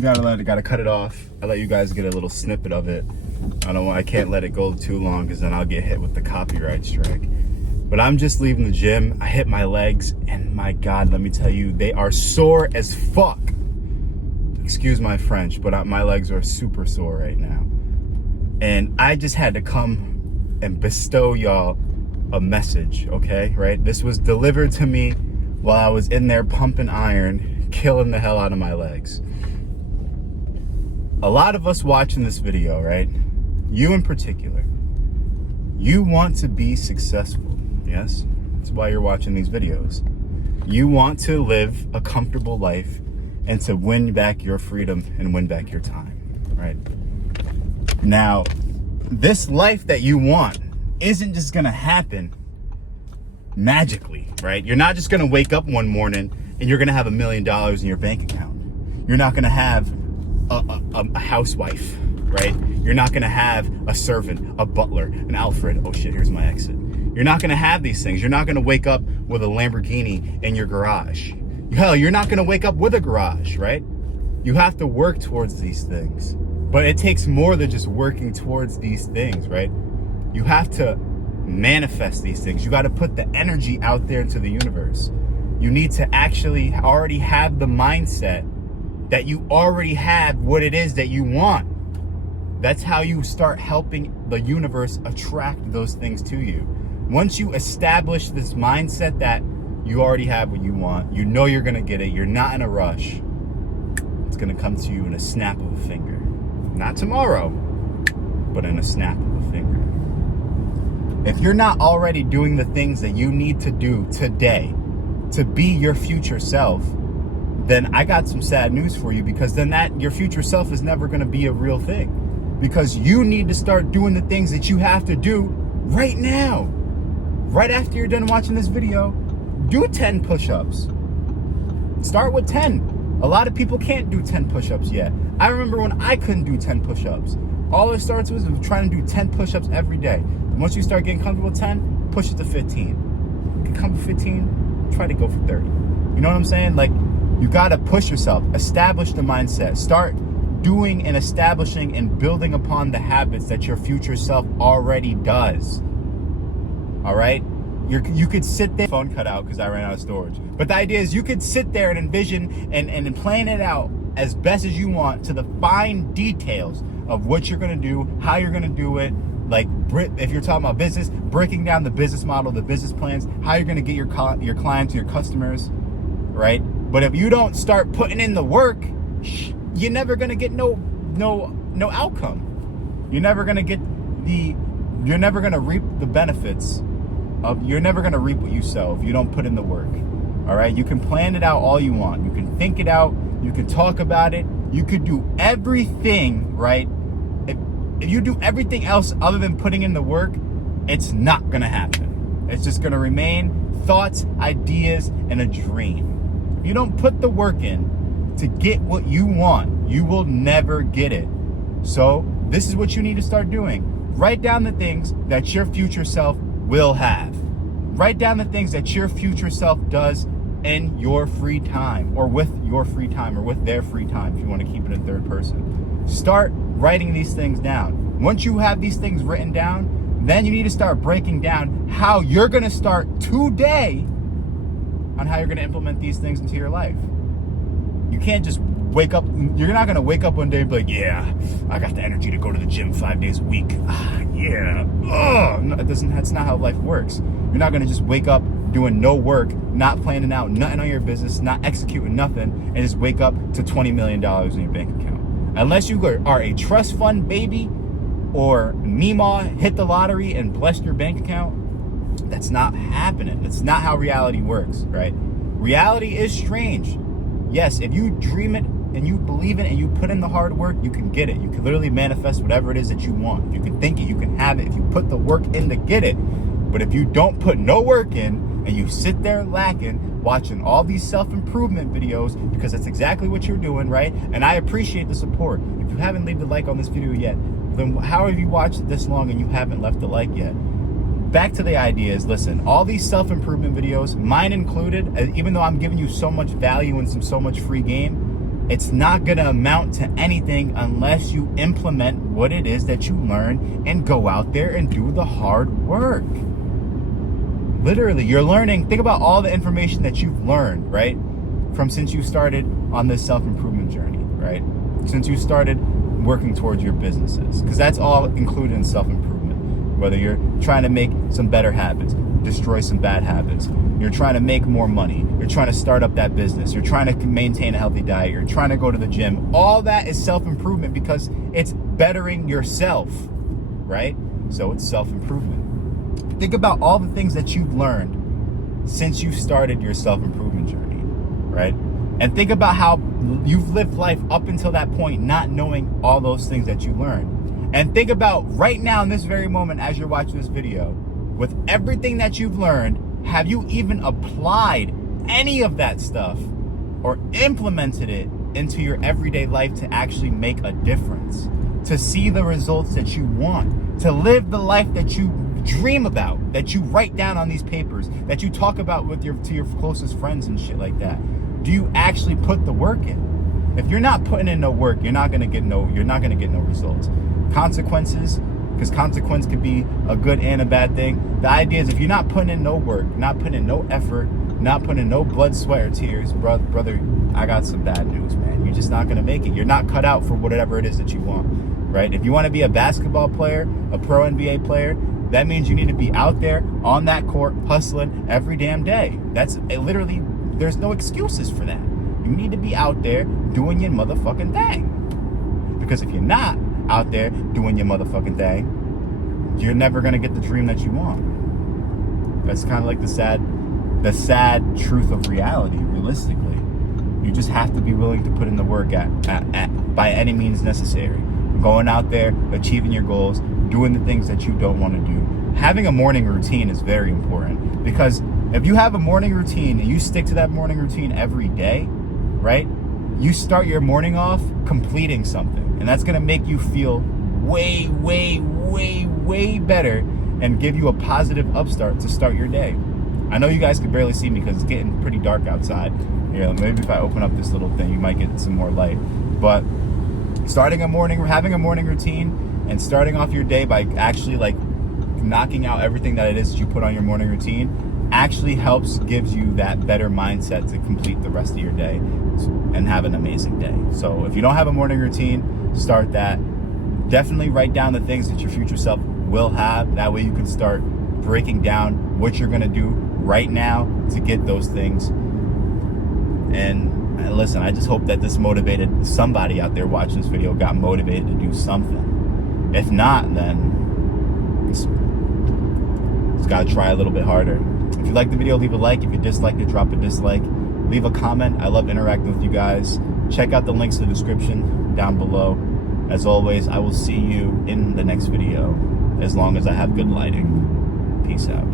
gotta cut it off. I let you guys get a little snippet of it. I can't let it go too long because then I'll get hit with the copyright strike. But I'm just leaving the gym. I hit my legs and my God, let me tell you, they are sore as fuck. Excuse my French, but my legs are super sore right now. And I just had to come and bestow y'all a message, okay, right? This was delivered to me while I was in there pumping iron, killing the hell out of my legs. A lot of us watching this video, right? You in particular, you want to be successful, yes? That's why you're watching these videos. You want to live a comfortable life and to win back your freedom and win back your time, right? Now, this life that you want isn't just gonna happen magically, right? You're not just gonna wake up one morning and you're gonna have $1 million in your bank account. You're not gonna have a housewife, right? You're not gonna have a servant, a butler, an Alfred. Oh shit, here's my exit. You're not gonna have these things. You're not gonna wake up with a Lamborghini in your garage. Hell, you're not gonna wake up with a garage, right? You have to work towards these things. But it takes more than just working towards these things, right? You have to manifest these things. You got to put the energy out there into the universe. You need to actually already have the mindset that you already have what it is that you want. That's how you start helping the universe attract those things to you. Once you establish this mindset that you already have what you want, you know you're going to get it, you're not in a rush, it's going to come to you in a snap of a finger. Not tomorrow, but in a snap of a finger. If you're not already doing the things that you need to do today to be your future self, then I got some sad news for you, because then your future self is never going to be a real thing. Because you need to start doing the things that you have to do right now. Right after you're done watching this video, do 10 push-ups. Start with 10. A lot of people can't do 10 push-ups yet. I remember when I couldn't do 10 push-ups. All it starts with is trying to do 10 push-ups every day. Once you start getting comfortable with 10, push it to 15. Get comfortable with 15, try to go for 30. You know what I'm saying? Like, you gotta push yourself. Establish the mindset. Start doing and establishing and building upon the habits that your future self already does. All right? You could sit there, phone cut out because I ran out of storage. But the idea is you could sit there and envision and plan it out as best as you want to the fine details of what you're gonna do, how you're gonna do it. Like, if you're talking about business, breaking down the business model, the business plans, how you're gonna get your clients, your customers, right? But if you don't start putting in the work, you're never gonna get no outcome. You're never gonna reap the benefits you're never gonna reap what you sow if you don't put in the work. All right, you can plan it out all you want. You can think it out. You can talk about it. You could do everything, right? If you do everything else other than putting in the work, it's not gonna happen. It's just gonna remain thoughts, ideas, and a dream. If you don't put the work in to get what you want, you will never get it. So this is what you need to start doing. Write down the things that your future self will have. Write down the things that your future self does in your free time, or with your free time, or with their free time, if you want to keep it in third person. Start writing these things down. Once you have these things written down, then you need to start breaking down how you're going to start today on how you're going to implement these things into your life. You can't just wake up. You're not going to wake up one day and be like, yeah, I got the energy to go to the gym 5 days a week. Yeah. Oh, no, that's not how life works. You're not going to just wake up doing no work, not planning out nothing on your business, not executing nothing, and just wake up to $20 million in your bank account. Unless you are a trust fund baby, or Meemaw hit the lottery and blessed your bank account, that's not happening. That's not how reality works, right? Reality is strange. Yes, if you dream it and you believe it and you put in the hard work, you can get it. You can literally manifest whatever it is that you want. You can think it, you can have it if you put the work in to get it. But if you don't put no work in and you sit there lacking, watching all these self-improvement videos, because that's exactly what you're doing, right? And I appreciate the support. If you haven't left a like on this video yet, then how have you watched it this long and you haven't left a like yet? Back to the ideas. Listen, all these self-improvement videos, mine included, even though I'm giving you so much value and so much free game, It's not going to amount to anything unless you implement what it is that you learn and go out there and do the hard work. Literally, you're learning. Think about all the information that you've learned, right? From since you started on this self-improvement journey, right? Since you started working towards your businesses, because that's all included in self-improvement. Whether you're trying to make some better habits, destroy some bad habits, you're trying to make more money, you're trying to start up that business, you're trying to maintain a healthy diet, you're trying to go to the gym, all that is self-improvement because it's bettering yourself, right? So it's self-improvement. Think about all the things that you've learned since you started your self-improvement journey, right? And think about how you've lived life up until that point not knowing all those things that you learned. And think about right now in this very moment as you're watching this video, with everything that you've learned, have you even applied any of that stuff or implemented it into your everyday life to actually make a difference, to see the results that you want, to live the life that you dream about, that you write down on these papers, that you talk about to your closest friends and shit like that? Do you actually put the work in? If you're not putting in no work, you're not gonna get no results. Consequences, because consequence could be a good and a bad thing. The idea is if you're not putting in no work, not putting in no effort, not putting in no blood, sweat, or tears, brother, I got some bad news, man. You're just not gonna make it. You're not cut out for whatever it is that you want, right? If you want to be a basketball player, a pro NBA player, that means you need to be out there on that court hustling every damn day. That's literally, there's no excuses for that. You need to be out there doing your motherfucking thing. Because if you're not out there doing your motherfucking thing, you're never gonna get the dream that you want. That's kind of like the sad truth of reality, realistically. You just have to be willing to put in the work by any means necessary. Going out there, achieving your goals, doing the things that you don't want to do. Having a morning routine is very important, because if you have a morning routine and you stick to that morning routine every day, right? You start your morning off completing something, and that's going to make you feel way, way, way, way better and give you a positive upstart to start your day. I know you guys can barely see me because it's getting pretty dark outside. Maybe if I open up this little thing, you might get some more light. But having a morning routine and starting off your day by actually like knocking out everything that it is that you put on your morning routine actually gives you that better mindset to complete the rest of your day and have an amazing day. So if you don't have a morning routine, start that. Definitely write down the things that your future self will have. That way you can start breaking down what you're gonna do right now to get those things. And listen, I just hope that this motivated somebody out there watching this video, got motivated to do something. If not, then just gotta try a little bit harder. If you like the video, leave a like. If you disliked it, drop a dislike. Leave a comment. I love interacting with you guys. Check out the links in the description down below. As always, I will see you in the next video, as long as I have good lighting. Peace out.